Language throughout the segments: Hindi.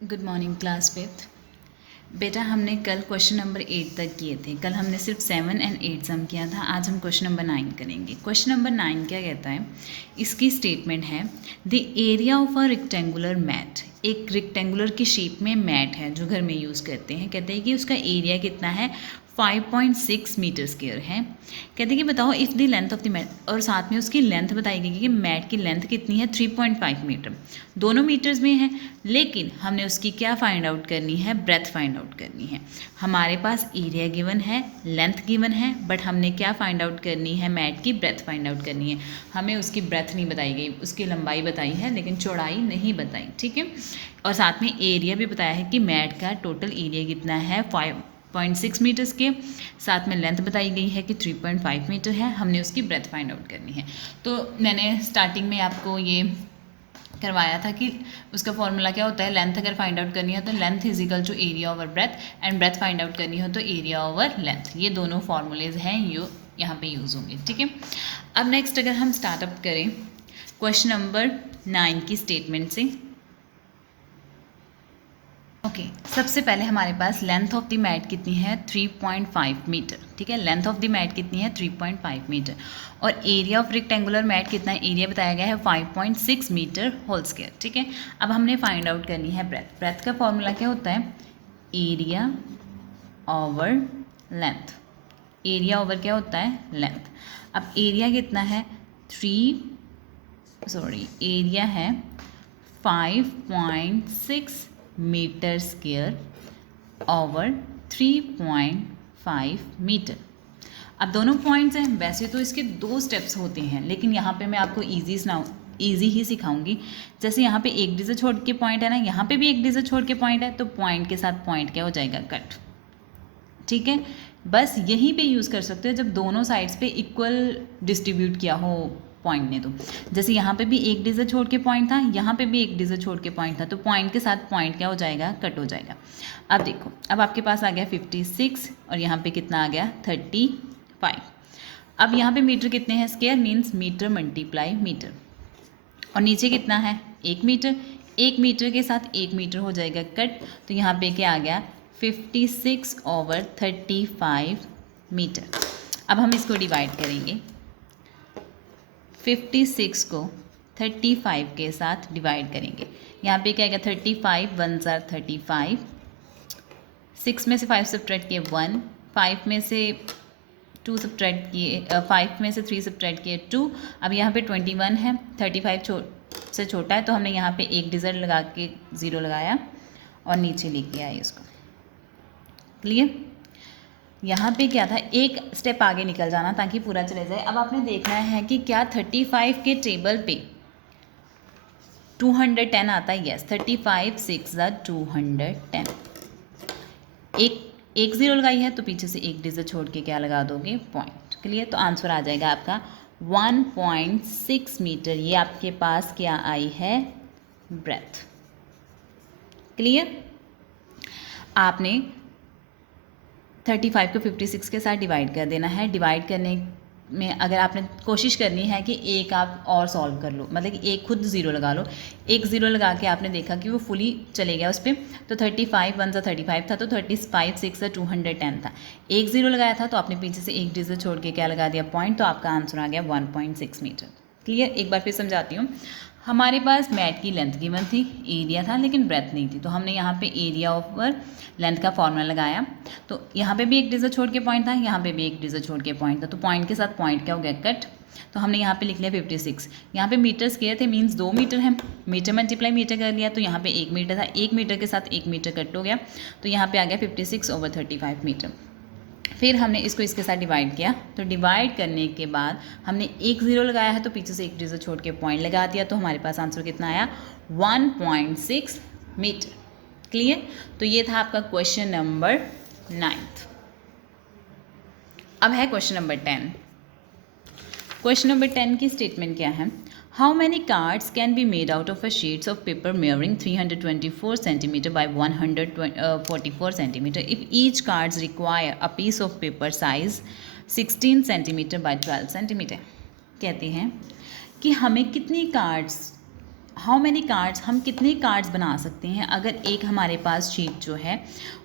Good morning class 5th। बेटा हमने कल क्वेश्चन नंबर 8 तक किए थे। कल हमने सिर्फ 7 और 8 सम किया था। आज हम क्वेश्चन नंबर 9 करेंगे। क्वेश्चन नंबर 9 क्या कहता है, इसकी स्टेटमेंट है the area of a rectangular mat. एक रेक्टेंगुलर की शेप में मैट है जो घर में यूज़ करते हैं। कहते हैं कि उसका एरिया कितना है, 5.6 मीटर स्क्वायर है। कहते हैं कि बताओ if the length of the mat, और साथ में उसकी लेंथ बताई गई कि मैट की लेंथ कितनी है, 3.5 मीटर। दोनों मीटर्स में है, लेकिन हमने उसकी क्या फाइंड आउट करनी है, ब्रेथ फाइंड आउट करनी है। हमारे पास एरिया गिवन है, लेंथ गिवन है, बट हमने क्या फाइंड आउट करनी है, मैट की ब्रेथ फाइंड आउट करनी है। हमें उसकी ब्रेथ नहीं बताई गई, उसकी लंबाई बताई है लेकिन चौड़ाई नहीं बताई, ठीक है। और साथ में एरिया भी बताया है कि मैट का टोटल एरिया कितना है, 5.6 मीटर्स के। साथ में लेंथ बताई गई है कि 3.5 मीटर है। हमने उसकी ब्रेथ फाइंड आउट करनी है। तो मैंने स्टार्टिंग में आपको ये करवाया था कि उसका फॉर्मूला क्या होता है, लेंथ अगर फाइंड आउट करनी हो तो length is equal to area over breadth, and breadth find out करनी हो तो एरिया ओवर लेंथ। ये दोनों फार्मूलेज हैं, यो यहाँ पे यूज़ होंगे, ठीक है। अब नेक्स्ट अगर हम स्टार्टअप करें क्वेश्चन नंबर 9 की स्टेटमेंट से। ओके, सबसे पहले हमारे पास लेंथ ऑफ द मैट कितनी है, 3.5 मीटर, ठीक है। लेंथ ऑफ द मैट कितनी है, 3.5 मीटर। और एरिया ऑफ रेक्टेंगुलर मैट कितना है, एरिया बताया गया है 5.6 मीटर होल स्क्वायर, ठीक है। अब हमने फाइंड आउट करनी है ब्रेथ। ब्रेथ का फॉर्मूला क्या होता है, area over length. Area over क्या होता है, लेंथ। अब एरिया कितना है, एरिया है 5.6 मीटर स्क्वायर ओवर 3.5 मीटर। अब दोनों पॉइंट्स हैं, वैसे तो इसके 2 स्टेप्स होते हैं, लेकिन यहाँ पे मैं आपको ईजी ही सिखाऊंगी। जैसे यहाँ पे एक डिजिट छोड़ के पॉइंट है ना, यहाँ पे भी एक डिजिट छोड़ के पॉइंट है, तो पॉइंट के साथ पॉइंट क्या हो जाएगा, कट, ठीक है। बस यहीं पे यूज़ कर सकते हो जब दोनों साइड्स पे इक्वल डिस्ट्रीब्यूट किया हो पॉइंट ने। तो जैसे यहाँ पे भी एक डिजिट छोड़ के पॉइंट था, यहाँ पे भी एक डिजिट छोड़ के पॉइंट था, तो पॉइंट के साथ पॉइंट क्या हो जाएगा, कट हो जाएगा। अब देखो, अब आपके पास आ गया 56 और यहाँ पे कितना आ गया, 35। अब यहाँ पे मीटर कितने हैं, square means metre multiply metre. और नीचे कितना है, 1 मीटर। 1 मीटर के साथ 1 मीटर हो जाएगा कट, तो यहाँ पे क्या आ गया, 56 ओवर 35 मीटर। अब हम इसको डिवाइड करेंगे, 56 को 35 के साथ डिवाइड करेंगे। यहाँ पे क्या आएगा, 35 1 जार 35, 6 में से 5 सब्ट्रैक्ट किए 1, 5 में से 2 सब्ट्रैक्ट किए, 5 में से 3 सब्ट्रैक्ट किए 2। अब यहाँ पे 21 है, 35 से छोटा है, तो हमने यहाँ पे एक डिजिट लगा के 0 लगाया और नीचे लेके आए इसको, क्लियर। यहाँ पे क्या था, एक स्टेप आगे निकल जाना ताकि पूरा चले जाए। अब आपने देखना है कि क्या 35 के टेबल पे 210 आता है, यस। 35 6 210। एक 0 लगाई है तो पीछे से एक डिजिट छोड़ के क्या लगा दोगे, पॉइंट, क्लियर। तो आंसर आ जाएगा आपका 1.6 मीटर। ये आपके पास क्या आई है, ब्रेथ, क्लियर। आपने 35 को 56 के साथ डिवाइड कर देना है। डिवाइड करने में अगर आपने कोशिश करनी है कि एक आप और सॉल्व कर लो, मतलब कि एक खुद 0 लगा लो। एक 0 लगा के आपने देखा कि वो फुली चले गया उस पर, तो 35 1 सा 35 था, तो 35 6 सा 210 था। एक 0 लगाया था तो आपने पीछे से एक डिजिट छोड़ के क्या लगा दिया, पॉइंट, तो आपका आंसर आ गया 1.6 मीटर, क्लियर। एक बार फिर समझाती हूँ। हमारे पास मैट की लेंथ गिवन थी, एरिया था, लेकिन ब्रेथ नहीं थी, तो हमने यहाँ पे एरिया ओवर लेंथ का फॉर्मूला लगाया। तो यहाँ पे भी एक डिजिट छोड़ के पॉइंट था, यहाँ पे भी एक डिजिट छोड़ के पॉइंट था, तो पॉइंट के साथ पॉइंट क्या हो गया, कट। तो हमने यहाँ पे लिख लिया 56। यहाँ पे मीटर स्क्वायर थे, मीन्स 2 मीटर है, मीटर मल्टीप्लाई मीटर कर लिया, तो यहाँ पे 1 मीटर था, 1 मीटर के साथ 1 मीटर कट हो गया, तो यहाँ पे आ गया 56 ओवर 35 मीटर। फिर हमने इसको इसके साथ डिवाइड किया, तो डिवाइड करने के बाद हमने एक 0 लगाया है, तो पीछे से एक डिजिट छोड़ के पॉइंट लगा दिया, तो हमारे पास आंसर कितना आया, 1.6 मीटर, क्लियर। तो ये था आपका क्वेश्चन नंबर 9। अब है क्वेश्चन नंबर 10। क्वेश्चन नंबर 10 की स्टेटमेंट क्या है, how many cards can be made out of a sheets of paper measuring 324 centimetre by 144 centimetre if each cards require a piece of paper size 16 centimetre by 12 centimetre. कहते हैं कि हमें कितनी कार्ड्स हाउ मैनी कार्ड्स, हम कितने कार्ड्स बना सकते हैं अगर एक हमारे पास शीट जो है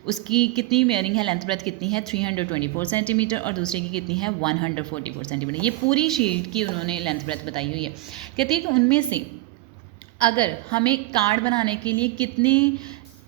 उसकी कितनी मेयरिंग है, लेंथ ब्रेथ कितनी है 324 सेंटीमीटर और दूसरे की कितनी है 144 सेंटीमीटर। ये पूरी शीट की उन्होंने लेंथ ब्रेथ बताई हुई है। कहते हैं कि उनमें से अगर हमें कार्ड बनाने के लिए कितने,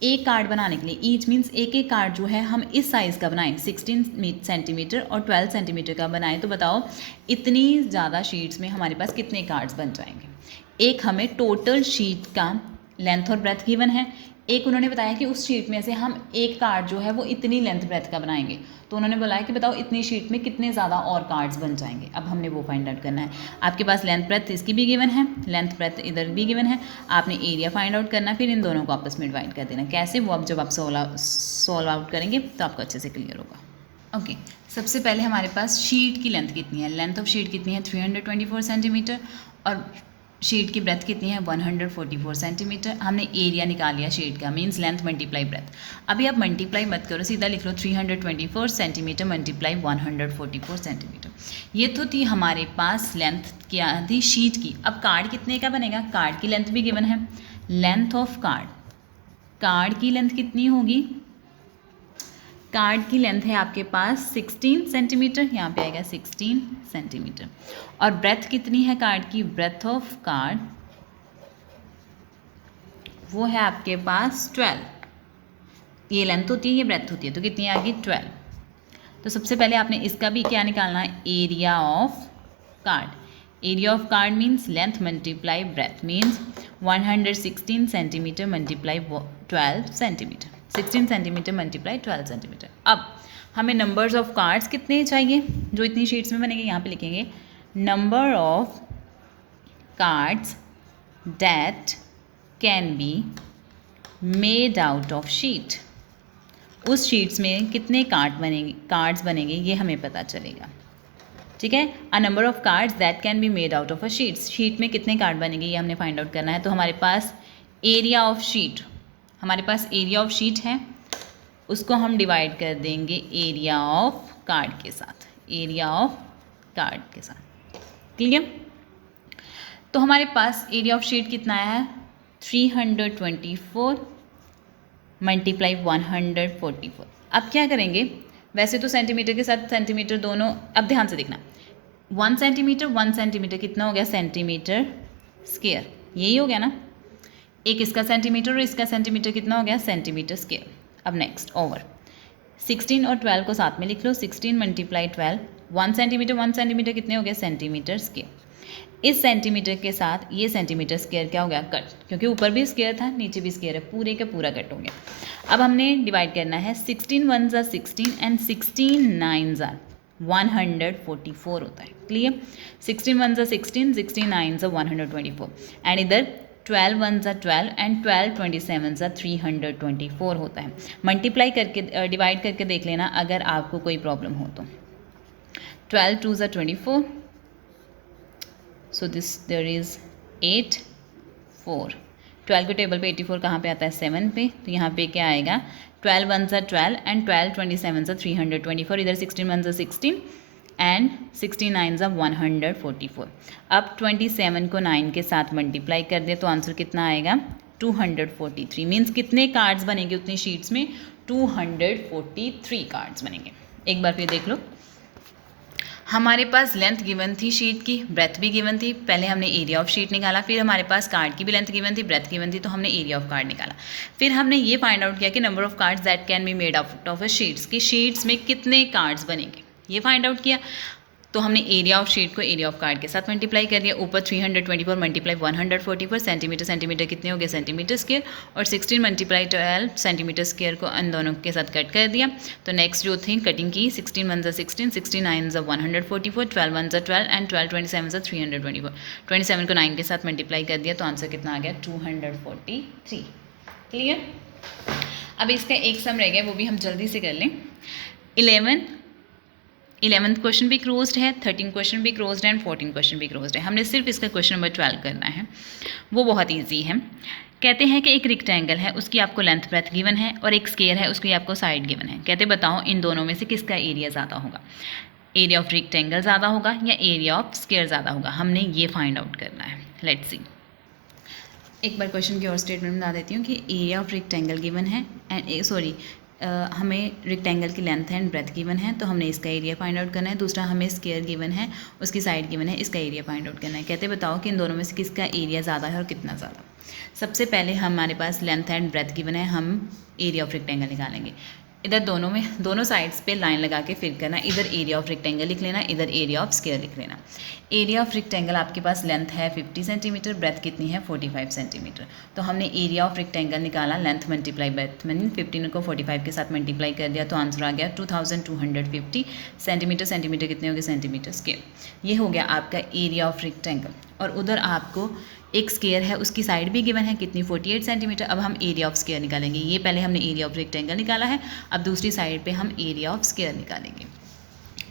एक कार्ड बनाने के लिए ईच मीन्स एक एक कार्ड जो है हम इस साइज़ का बनाएं 16 सेंटीमीटर और 12 सेंटीमीटर का बनाएं, तो बताओ इतनी ज़्यादा शीट्स में हमारे पास कितने कार्ड्स बन जाएंगे। एक हमें टोटल शीट का लेंथ और ब्रेथ गिवन है, एक उन्होंने बताया कि उस शीट में से हम एक कार्ड जो है वो इतनी लेंथ ब्रेथ का बनाएंगे, तो उन्होंने बोला है कि बताओ इतनी शीट में कितने ज़्यादा और कार्ड्स बन जाएंगे। अब हमने वो फाइंड आउट करना है। आपके पास लेंथ ब्रेथ इसकी भी गिवन है, लेंथ ब्रेथ इधर भी गिवन है, आपने एरिया फाइंड आउट करना है, फिर इन दोनों को आपस में डिवाइड कर देना। कैसे, वो अब जब आप सॉल्व आउट करेंगे तो आपको अच्छे से क्लियर होगा। ओके, सबसे पहले हमारे पास शीट की लेंथ कितनी है, लेंथ ऑफ शीट कितनी है 324 सेंटीमीटर और शीट की ब्रेथ कितनी है 144 सेंटीमीटर। हमने एरिया निकाल लिया शीट का, मीन्स लेंथ मल्टीप्लाई ब्रेथ। अभी आप मल्टीप्लाई मत करो, सीधा लिख लो 324 सेंटीमीटर मल्टीप्लाई 144 सेंटीमीटर। ये तो थी हमारे पास लेंथ क्या थी शीट की। अब कार्ड कितने का बनेगा, कार्ड की लेंथ भी गिवन है, लेंथ ऑफ कार्ड, कार्ड की लेंथ कितनी होगी, कार्ड की लेंथ है आपके पास 16 सेंटीमीटर, यहाँ पे आएगा 16 सेंटीमीटर। और ब्रेथ कितनी है कार्ड की, ब्रेथ ऑफ कार्ड वो है आपके पास 12। ये लेंथ होती है, ये ब्रेथ होती है, तो कितनी आ गई 12। तो सबसे पहले आपने इसका भी क्या निकालना है, area of card. Area of card means length multiply breath, means 116 centimetre multiply 12 centimetre, 16 centimetre multiply 12 centimetre. अब हमें नंबर्स ऑफ कार्ड्स कितने चाहिए जो इतनी शीट्स में बनेंगे, यहाँ पे लिखेंगे number of cards that can be made out of sheet. उस शीट्स में कितने कार्ड्स बनेंगे ये हमें पता चलेगा। ठीक है, a number of cards that can be made out of a sheet, sheet में कितने कार्ड बनेंगे ये हमने फाइंड आउट करना है। तो हमारे पास एरिया ऑफ शीट, हमारे पास एरिया ऑफ शीट है, उसको हम डिवाइड कर देंगे एरिया ऑफ कार्ड के साथ, एरिया ऑफ कार्ड के साथ। क्लियर, तो हमारे पास एरिया ऑफ शीट कितना है 324 मल्टीप्लाई 144। अब क्या करेंगे, वैसे तो सेंटीमीटर के साथ सेंटीमीटर दोनों, अब ध्यान से देखना 1 सेंटीमीटर कितना हो गया सेंटीमीटर स्क्वायर, यही हो गया ना। एक इसका सेंटीमीटर और इसका सेंटीमीटर कितना हो गया सेंटीमीटर स्क्वायर। अब नेक्स्ट ओवर 16 और 12 को साथ में लिख लो, 16 मल्टीप्लाई 12, 1 सेंटीमीटर कितने हो गए सेंटीमीटर स्क्वायर। इस सेंटीमीटर के साथ ये सेंटीमीटर स्क्वायर क्या हो गया कट, क्योंकि ऊपर भी स्क्वायर था नीचे भी स्क्वायर है, पूरे का पूरा कट हो गया। अब हमने डिवाइड करना है 16 1 ज़ा 16 एंड 16 9 ज़ा 144 होता है। क्लियर, 16 1 ज़ा 16, 16 9 ज़ा 124 एंड इधर 12 1 ज़ा 12 एंड 12 27 ज़ा 324 होता है। मल्टीप्लाई करके डिवाइड करके देख लेना अगर आपको कोई प्रॉब्लम हो तो। 12 2 ज़ा 24, सो दिस देयर इज़ 8 4। 12 के टेबल पे 84 कहाँ पे आता है 7 पे, तो यहाँ पे क्या आएगा 12 1 ज़ा 12 एंड 12 27 ज़ा 324, इधर 16 1 ज़ा 16 एंड 16 9 ज़ा 144। अब 27 को 9 के साथ मल्टीप्लाई कर दे तो आंसर कितना आएगा 243। मीन्स कितने कार्ड्स बनेंगे उतनी शीट्स में 243 कार्ड्स बनेंगे। एक बार फिर देख लो, हमारे पास लेंथ गिवन थी शीट की, ब्रेथ भी गिवन थी, पहले हमने एरिया ऑफ शीट निकाला, फिर हमारे पास कार्ड की भी लेंथ गिवन थी, ब्रेथ गिवन थी, तो हमने एरिया ऑफ कार्ड निकाला। फिर हमने ये फाइंड आउट किया कि number of cards that can be made out of a sheets, की शीट्स में कितने कार्ड्स बनेंगे ये फाइंड आउट किया। तो हमने एरिया ऑफ शीट को एरिया ऑफ कार्ड के साथ मल्टीप्लाई कर दिया, ऊपर 324 मल्टीप्लाई 144, सेंटीमीटर कितने हो गए सेंटीमीटर स्क्वायर, और 16 मल्टीप्लाई 12 सेंटीमीटर स्क्वायर को इन दोनों के साथ कट कर दिया। तो नेक्स्ट जो थी कटिंग की 16 1 ज़ा 16, 16 9 ज़ा 144, 12 1 ज़ा 12 एंड 12 27 ज़ा 324। 27 को 9 के साथ मल्टीप्लाई कर दिया तो आंसर कितना आ गया 243। क्लियर, अब इसका एक सम रह गया वो भी हम जल्दी से कर लें। 11th क्वेश्चन भी क्लोज्ड है, 13 क्वेश्चन भी क्लोज्ड है एंड 14 क्वेश्चन भी क्लोज्ड है। हमने सिर्फ इसका क्वेश्चन नंबर 12 करना है, वो बहुत इजी है। कहते हैं कि एक रेक्टेंगल है, उसकी आपको लेंथ ब्रेथ गिवन है, और एक स्क्वायर है, उसकी आपको साइड गिवन है। कहते बताओ इन दोनों में से किसका एरिया ज़्यादा होगा, एरिया ऑफ रेक्टेंगल ज़्यादा होगा या एरिया ऑफ स्क्वायर ज़्यादा होगा, हमने ये फाइंड आउट करना है। लेट्स सी, एक बार क्वेश्चन की और स्टेटमेंट बता देती हूँ कि एरिया ऑफ रेक्टेंगल गिवन है एंड हमें रेक्टेंगल की लेंथ एंड ब्रेथ गिवन है, तो हमने इसका एरिया फाइंड आउट करना है। दूसरा हमें स्क्वायर गिवन है, उसकी साइड गिवन है, इसका एरिया फाइंड आउट करना है। कहते बताओ कि इन दोनों में से किसका एरिया ज़्यादा है और कितना ज़्यादा। सबसे पहले हमारे पास लेंथ एंड ब्रेथ गिवन है, हम एरिया ऑफ रेक्टेंगल निकालेंगे। इधर दोनों साइड्स पे लाइन लगा के फिल करना, इधर एरिया ऑफ रेक्टेंगल लिख लेना, इधर एरिया ऑफ स्क्वायर लिख लेना। एरिया ऑफ रेक्टेंगल आपके पास लेंथ है 50 सेंटीमीटर, ब्रेथ कितनी है 45 सेंटीमीटर। तो हमने एरिया ऑफ रेक्टेंगल निकाला, लेंथ मल्टीप्लाई ब्रेथ, मैंने 15 को 45 के साथ मल्टीप्लाई कर दिया, तो आंसर आ गया 2250 सेंटीमीटर। सेंटीमीटर कितने हो गए, सेंटीमीटर स्क्वायर। ये हो गया आपका एरिया ऑफ रेक्टेंगल। और उधर आपको एक स्क्वायर है, उसकी साइड भी गिवन है कितनी 48 सेंटीमीटर। अब हम एरिया ऑफ स्क्वायर निकालेंगे। ये पहले हमने एरिया ऑफ रेक्टेंगल निकाला है, अब दूसरी साइड पे हम एरिया ऑफ स्क्वायर निकालेंगे।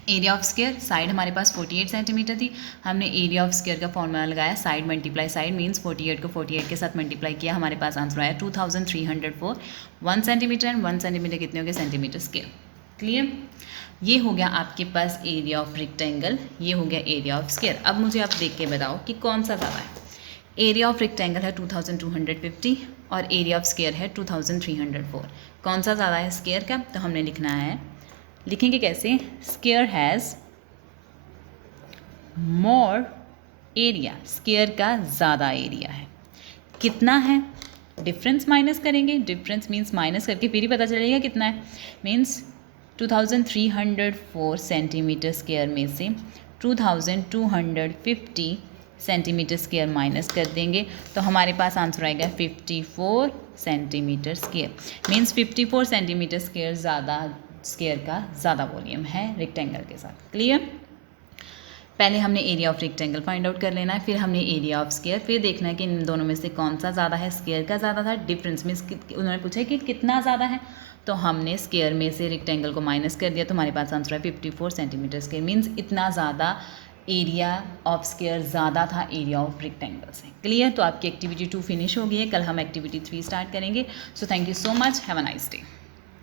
एरिया ऑफ स्क्वायर, साइड हमारे पास 48 सेंटीमीटर थी, हमने एरिया ऑफ स्क्वायर का फॉर्मूला लगाया, साइड मल्टीप्लाई साइड मीन्स 48 को 48 के साथ मल्टीप्लाई किया, हमारे पास आंसर आया 2304 1 सेंटीमीटर एंड 1 सेंटीमीटर कितने हो गए, सेंटीमीटर स्क्वायर। क्लियर। ये हो गया आपके पास एरिया ऑफ रेक्टेंगल, ये हो गया एरिया ऑफ स्क्वायर। अब मुझे आप देख के बताओ कि कौन सा ज़्यादा है। एरिया ऑफ रेक्टेंगल है 2250 और एरिया ऑफ स्क्वायर है 2304। कौन सा ज़्यादा है स्क्वायर का, तो हमने लिखना है, लिखेंगे कैसे, square has more area, square का ज़्यादा एरिया है। कितना है, डिफरेंस माइनस करेंगे, डिफरेंस मीन्स माइनस करके फिर ही पता चलेगा कितना है। मीन्स 2304 सेंटीमीटर स्क्वायर में से 2250 सेंटीमीटर स्क्वायर माइनस कर देंगे, तो हमारे पास आंसर आएगा 54 centimetre square. Means 54 centimetre square ज़्यादा, स्क्वायर का ज़्यादा वॉल्यूम है रेक्टेंगल के साथ। क्लियर। पहले हमने area of rectangle find out कर लेना है, फिर हमने एरिया ऑफ स्क्वायर, फिर देखना है कि इन दोनों में से कौन सा ज़्यादा है। स्क्वायर का ज़्यादा था, डिफरेंस मीन्स उन्होंने पूछा कि कितना ज़्यादा है, तो हमने स्क्वायर में से रेक्टेंगल को माइनस कर दिया, तो हमारे पास आंसर है 54 सेंटीमीटर स्क्वायर। मीन्स इतना ज़्यादा एरिया ऑफ स्क्वायर ज़्यादा था एरिया ऑफ रेक्टेंगल से। क्लियर। तो आपकी एक्टिविटी 2 फिनिश हो गई है, कल हम एक्टिविटी 3 स्टार्ट करेंगे। So thank you so much, have a nice day.